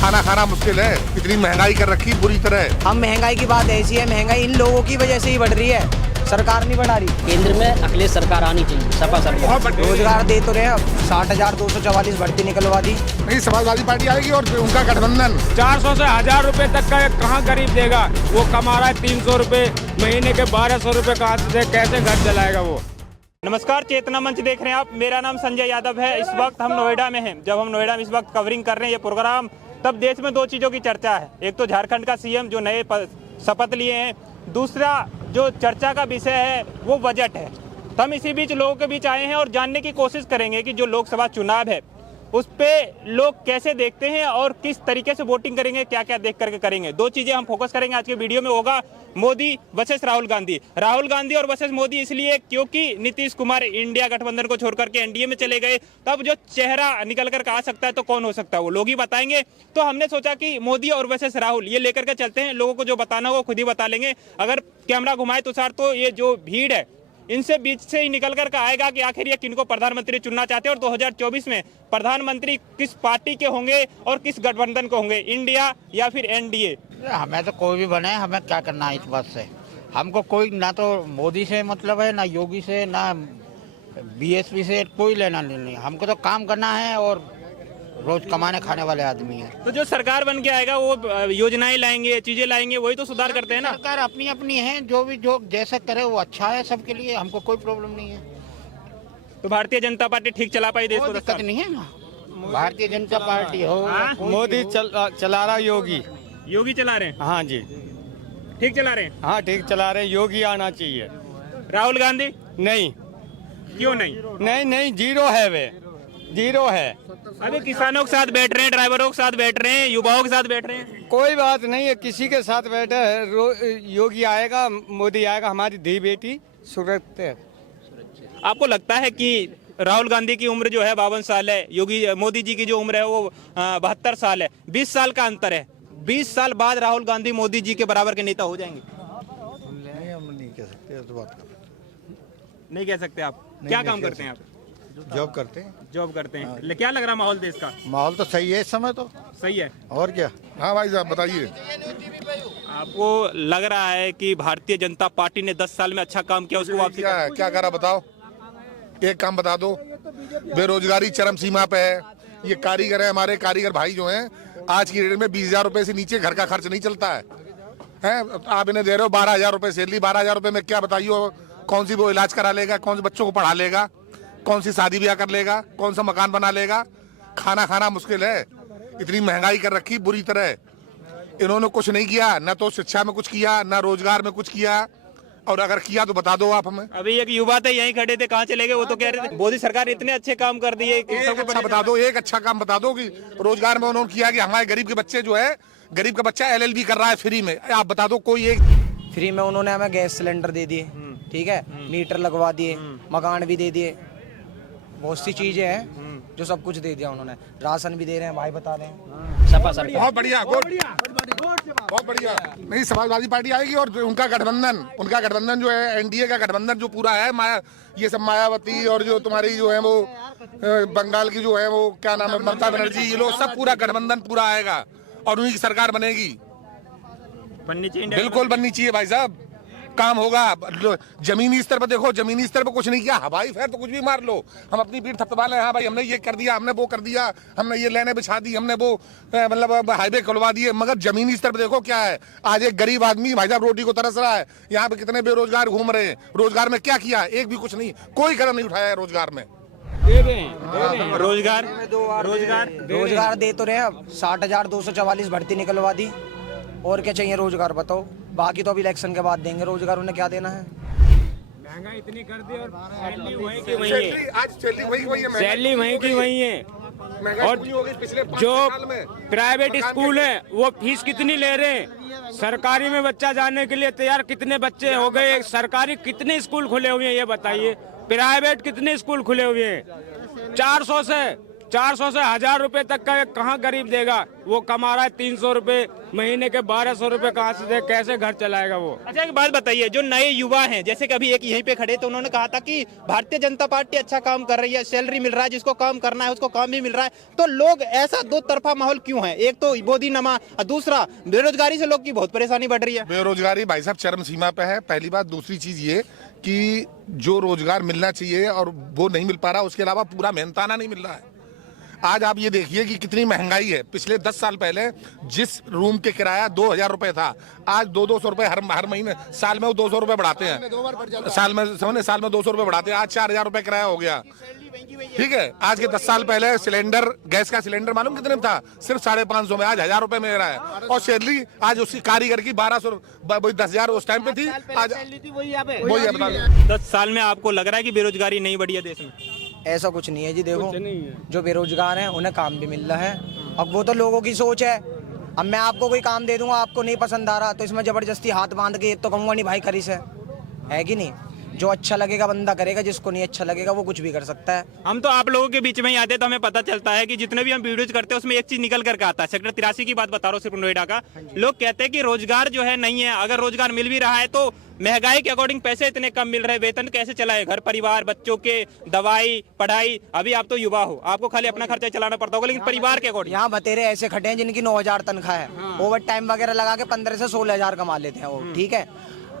खाना खाना मुश्किल है, इतनी महंगाई कर रखी बुरी तरह। हम महंगाई की बात ऐसी है, महंगाई इन लोगों की वजह से ही बढ़ रही है, सरकार नहीं बढ़ा रही। केंद्र में अखिलेश सरकार आनी चाहिए, सपा सरकार। रोजगार दे तो रहे, अब 60,244 भर्ती निकलवा दी। नहीं, समाजवादी पार्टी आएगी और उनका गठबंधन 400 से 1000 रुपए तक का कहाँ गरीब देगा। वो कमा रहा है 300 रुपए महीने के, 1200 रुपए कहाँ से कैसे घर चलाएगा वो। नमस्कार, चेतना मंच देख रहे हैं आप। मेरा नाम संजय यादव है। इस वक्त हम नोएडा में हैं। जब हम नोएडा में इस वक्त कवरिंग कर रहे हैं ये प्रोग्राम, तब देश में दो चीज़ों की चर्चा है। एक तो झारखंड का सीएम जो नए शपथ लिए हैं, दूसरा जो चर्चा का विषय है वो बजट है। तो हम इसी बीच लोगों के बीच आए हैं और जानने की कोशिश करेंगे कि जो लोकसभा चुनाव है उस पे लोग कैसे देखते हैं और किस तरीके से वोटिंग करेंगे, क्या क्या देख करके करेंगे। दो चीज़ें हम फोकस करेंगे आज के वीडियो में। होगा मोदी वर्सेस राहुल गांधी और वर्सेस मोदी, इसलिए क्योंकि नीतीश कुमार इंडिया गठबंधन को छोड़ करके एनडीए में चले गए। तब जो चेहरा निकल कर आ सकता है तो कौन हो सकता है, वो लोग ही बताएंगे। तो हमने सोचा कि मोदी और वर्सेस राहुल ये लेकर के चलते हैं। लोगों को जो बताना हो वो खुद ही बता लेंगे। अगर कैमरा घुमाए तुषार तो ये जो भीड़ है इनसे बीच से ही निकल कर आएगा कि आखिर ये किनको प्रधानमंत्री चुनना चाहते हैं और 2024 में प्रधानमंत्री किस पार्टी के होंगे और किस गठबंधन को होंगे, इंडिया या फिर एनडीए। हमें तो कोई भी बने, हमें क्या करना है इस बात से। हमको कोई ना तो मोदी से मतलब है, ना योगी से, ना बीएसपी से कोई लेना नहीं। हमको तो काम करना है और रोज कमाने खाने वाले आदमी हैं। तो जो सरकार बन के आएगा वो योजनाएं लाएंगे, चीजें लाएंगे, वही तो सुधार करते हैं ना। सरकार अपनी अपनी है, जो जैसे करे वो अच्छा है सबके लिए, हमको कोई प्रॉब्लम नहीं है। तो भारतीय जनता पार्टी ठीक चला पाई देश को? दिक्कत नहीं है ना, भारतीय जनता पार्टी हो। मोदी चला रहा, योगी चला रहे हैं। हाँ जी, ठीक चला रहे हैं। हाँ ठीक चला रहे। योगी आना चाहिए। राहुल गांधी नहीं, क्यों नहीं? नहीं, जीरो है, वे जीरो है। अभी किसानों के साथ बैठ रहे हैं, ड्राइवरों के साथ बैठ रहे हैं, युवाओं के साथ बैठ रहे हैं। कोई बात नहीं है, किसी के साथ बैठे है। योगी आएगा, मोदी आएगा, हमारी धी बेटी सुरक्षित है। आपको लगता है कि राहुल गांधी की उम्र जो है 52 साल है, मोदी जी की जो उम्र है वो 72 साल है, 20 साल का अंतर है। 20 साल बाद राहुल गांधी मोदी जी के बराबर के नेता हो जाएंगे? नहीं, हम नहीं कह सकते, तो बात नहीं कह सकते। आप क्या काम करते हैं? आप जॉब करते हैं। जॉब करते हैं। क्या लग रहा माहौल देश का? माहौल तो सही है इस समय, तो सही है। और क्या। हाँ भाई साहब बताइए। आपको लग रहा है कि भारतीय जनता पार्टी ने 10 साल में अच्छा काम किया, उसको वापसी क्या करा बताओ? एक काम बता दो। बेरोजगारी चरम सीमा पे है। ये कारीगर है, हमारे कारीगर भाई जो हैं, आज की डेट में 20,000 रुपए से नीचे घर का खर्च नहीं चलता है। आप इन्हें दे रहे हो 12,000 रुपए सैलरी। 12,000 रुपए में क्या बताइए, कौन सी वो इलाज करा लेगा, कौन से बच्चों को पढ़ा लेगा, कौन सी शादी ब्याह कर लेगा, कौन सा मकान बना लेगा। खाना खाना मुश्किल है, इतनी महंगाई कर रखी बुरी तरह। इन्होंने कुछ नहीं किया, ना तो शिक्षा में कुछ किया, ना रोजगार में कुछ किया, और अगर किया तो बता दो आप हमें। अभी एक युवा थे यहीं खड़े थे, कहाँ चले गए? वो तो कह रहे थे मोदी सरकार इतने अच्छे काम कर दिए। अच्छा बता दो, एक अच्छा काम बता दो कि रोजगार में उन्होंने किया कि हमारे गरीब के बच्चे जो है, गरीब का बच्चा LLB कर रहा है फ्री में। आप बता दो कोई एक। फ्री में उन्होंने हमें गैस सिलेंडर दे दिए, ठीक है, मीटर लगवा दिए, मकान भी दे दिए, बहुत सी चीजें हैं जो सब कुछ दे दिया उन्होंने। राशन भी दे रहे हैं, भाई बता रहे हैं। सपा सरकार। बहुत बढ़िया, बहुत बढ़िया। नहीं, समाजवादी पार्टी आएगी और उनका गठबंधन जो है, एनडीए का गठबंधन जो पूरा है, ये सब मायावती और जो तुम्हारी जो है वो बंगाल की जो है वो क्या नाम है, ममता बनर्जी, ये लोग सब पूरा गठबंधन पूरा आएगा और उन्हीं की सरकार बनेगी। बननी चाहिए, बिल्कुल बननी चाहिए भाई साहब। काम होगा। जमीनी स्तर पर देखो, जमीनी स्तर पर कुछ नहीं किया। हवाई फेर तो कुछ भी मार लो, हम अपनी पीठ थपथपा लें। हाँ भाई, हमने ये कर दिया, हमने वो कर दिया, हमने ये लेने बिछा दी, हमने वो मतलब हाईवे खुलवा दिए। मगर जमीनी स्तर पर देखो क्या है। आज एक गरीब आदमी भाई साहब रोटी को तरस रहा है। यहाँ पे कितने बेरोजगार घूम रहे हैं। रोजगार में क्या किया? एक भी कुछ नहीं, कोई कदम नहीं उठाया है रोजगार में। रोजगार दे तो रहे, अब 60,244 भर्ती निकलवा दी। और क्या चाहिए रोजगार बताओ? बाकी तो अभी इलेक्शन के बाद देंगे रोजगार, उन्हें क्या देना है। महंगाई इतनी कर दी और सैलरी वहीं की वहीं है। सैलरी वहीं की वहीं है। और जो प्राइवेट स्कूल है वो फीस कितनी ले रहे हैं? सरकारी में बच्चा जाने के लिए तैयार कितने बच्चे हो गए? सरकारी कितने स्कूल खुले हुए हैं ये बताइए? प्राइवेट कितने स्कूल खुले हुए हैं? 400 से 400 से 1000 रुपए तक का कहाँ गरीब देगा? वो कमा रहा है 300 रुपए महीने के, 1200 रुपए कहाँ से दे, कैसे घर चलाएगा वो? अच्छा एक बात बताइए, जो नए युवा हैं, जैसे कि अभी एक यहीं पे खड़े तो उन्होंने कहा था कि भारतीय जनता पार्टी अच्छा काम कर रही है, सैलरी मिल रहा है, जिसको काम करना है उसको काम भी मिल रहा है, तो लोग ऐसा दो तरफा माहौल क्यों है? एक तो मोदी नमा और दूसरा बेरोजगारी से लोग की बहुत परेशानी बढ़ रही है। बेरोजगारी भाई साहब चरम सीमा पे है, पहली बात। दूसरी चीज ये कि जो रोजगार मिलना चाहिए और वो नहीं मिल पा रहा, उसके अलावा पूरा मेहनताना नहीं मिल रहा है। आज आप ये देखिए कि कितनी महंगाई है। पिछले 10 साल पहले जिस रूम के किराया 2000 रुपए था, आज 200 रुपए हर महीने, साल में वो 200 रुपए बढ़ाते हैं, साल में 200 रुपए बढ़ाते हैं। आज 4000 रुपए किराया हो गया, ठीक है। आज के 10 साल पहले सिलेंडर, गैस का सिलेंडर मालूम कितने में था? सिर्फ 550 में, आज 1000 रुपए में रहा है। और सैलरी आज उसकी कारीगर की 1200, 10,000 उस टाइम पे थी, आज वही है। बता 10 साल में आपको लग रहा है कि बेरोजगारी नहीं बढ़ी है देश में? ऐसा कुछ नहीं है जी। देखो जो बेरोजगार हैं उन्हें काम भी मिल रहा है। अब वो तो लोगों की सोच है। अब मैं आपको कोई काम दे दूंगा, आपको नहीं पसंद आ रहा तो इसमें जबरदस्ती हाथ बांध के तो कहूँगा नहीं भाई खरी से, है कि नहीं? जो अच्छा लगेगा बंदा करेगा, जिसको नहीं अच्छा लगेगा वो कुछ भी कर सकता है। हम तो आप लोगों के बीच में ही आते तो हमें पता चलता है कि जितने भी हम वीडियोज करते हैं उसमें एक चीज निकल करके आता है। सेक्टर 83 की बात बता रहा हूँ, सिर्फ नोएडा का। लोग कहते हैं कि रोजगार जो है नहीं है। अगर रोजगार मिल भी रहा है तो महंगाई के अकॉर्डिंग पैसे इतने कम मिल रहे हैं, वेतन कैसे चलाए घर परिवार, बच्चों के दवाई पढ़ाई। अभी आप तो युवा हो, आपको खाली अपना खर्चा चलाना पड़ता होगा, लेकिन परिवार के अकॉर्डिंग यहाँ बतेरे ऐसे खड़े हैं जिनकी 9000 तनख्वाह है, ओवर टाइम वगैरह लगा के 15 से 16,000 कमा लेते हैं वो, ठीक है।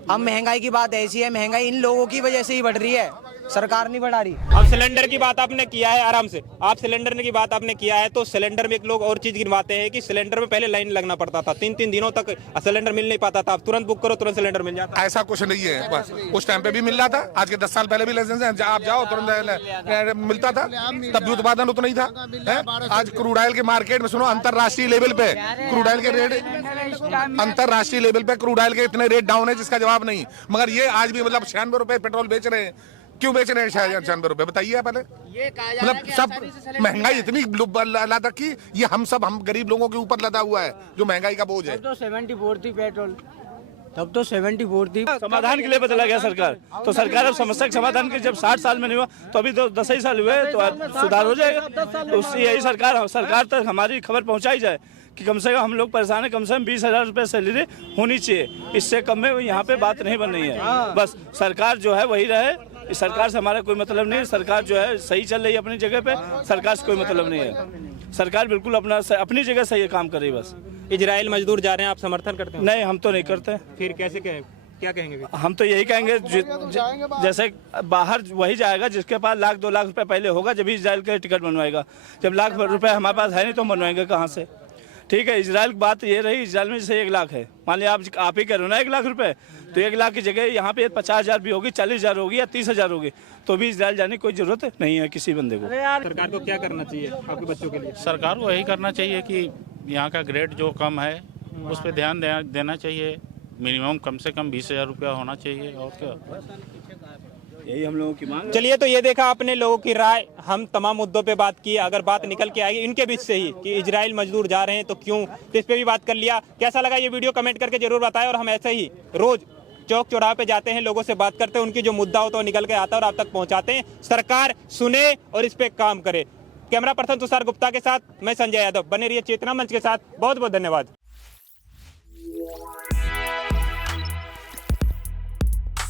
अब महंगाई की बात ऐसी है, महंगाई इन लोगों की वजह से ही बढ़ रही है, सरकार नहीं बढ़ा रही। अब सिलेंडर की बात आपने किया है, आराम से आप सिलेंडर की बात आपने किया है, तो सिलेंडर में एक लोग और चीज गिनवाते हैं कि सिलेंडर में पहले लाइन लगना पड़ता था, 3-3 दिनों तक सिलेंडर मिल नहीं पाता था। अब तुरंत बुक करो, तुरंत सिलेंडर मिल जाता है। ऐसा कुछ नहीं है, बस उस टाइम पे भी मिल रहा था। आज के 10 साल पहले भी लाइसेंस है, आप जाओ तुरंत मिलता था, तब भी उत्पादन उतना ही था। आज क्रूड ऑयल के मार्केट में सुनो, अंतरराष्ट्रीय लेवल पे क्रूड ऑयल के रेट, अंतरराष्ट्रीय लेवल पे क्रूड ऑयल के इतने रेट डाउन है जिसका जवाब नहीं। मगर ये आज भी मतलब 96 रुपए पेट्रोल बेच रहे हैं। क्यों बेच रहे हैं 96 रुपए? बताइए पहले। मतलब सब महंगाई इतनी लादा कि ये हम गरीब लोगों के ऊपर लदा हुआ है जो महंगाई का बोझ है। तो 74 थी पेट्रोल, तब तो 74 थी। समाधान के लिए बदला गया सरकार, तो सरकार अब समस्या के समाधान के जब 60 साल में नहीं हुआ तो अभी तो 10 ही साल हुए तो सुधार हो जाएगा। तो उससे यही सरकार तक हमारी खबर पहुंचाई जाए कि कम से कम हम लोग परेशान है, कम से कम 20,000 रुपये सैलरी होनी चाहिए। इससे कम में यहाँ पे बात नहीं बन रही है। बस सरकार जो है वही रहे, इस सरकार से हमारा कोई मतलब नहीं है। सरकार जो है सही चल रही है अपनी जगह पे, सरकार से कोई मतलब नहीं है। सरकार बिल्कुल अपनी जगह सही काम कर रही है। बस इजराइल मजदूर जा रहे हैं, आप समर्थन करते हैं? नहीं, हम तो नहीं करते। फिर कैसे क्या कहेंगे? हम तो यही कहेंगे जैसे बाहर वही जाएगा जिसके पास 1-2 लाख रुपए पहले होगा, जब इजराइल का टिकट बनवाएगा। जब लाख रुपए हमारे पास है नहीं तो बनवाएंगे कहाँ से? ठीक है, इजराइल की बात ये रही, इजराइल में जैसे 1 लाख है, मान लिया आप ही कह रहे हो ना 1 लाख रुपए, तो 1 लाख की जगह यहाँ पे 50,000 भी होगी, 40,000 होगी या 30,000 होगी, तो भी इजराइल जाने की कोई जरूरत नहीं है किसी बंदे को। सरकार को क्या करना चाहिए आपके बच्चों के लिए? सरकार को यही करना चाहिए कि यहाँ का ग्रेड जो कम है उस पर ध्यान देना चाहिए। मिनिमम कम से कम 20,000 रुपया होना चाहिए, और क्या, यही हम लोगों की मांग। चलिए, तो ये देखा अपने लोगों की राय। हम तमाम मुद्दों पे बात की, अगर बात निकल के आएगी इनके बीच से ही कि इजराइल मजदूर जा रहे हैं तो क्यों, तो इस पे भी बात कर लिया। कैसा लगा ये वीडियो कमेंट करके जरूर बताएं। और हम ऐसे ही रोज चौक चौराहे पे जाते हैं, लोगों से बात करते हैं, उनकी जो मुद्दा हो तो निकल के आता है और आप तक पहुंचाते हैं। सरकार सुने और इस पे काम करे। कैमरा पर्सन तुषार गुप्ता के साथ मैं संजय यादव। बने रहिए चेतना मंच के साथ। बहुत बहुत धन्यवाद।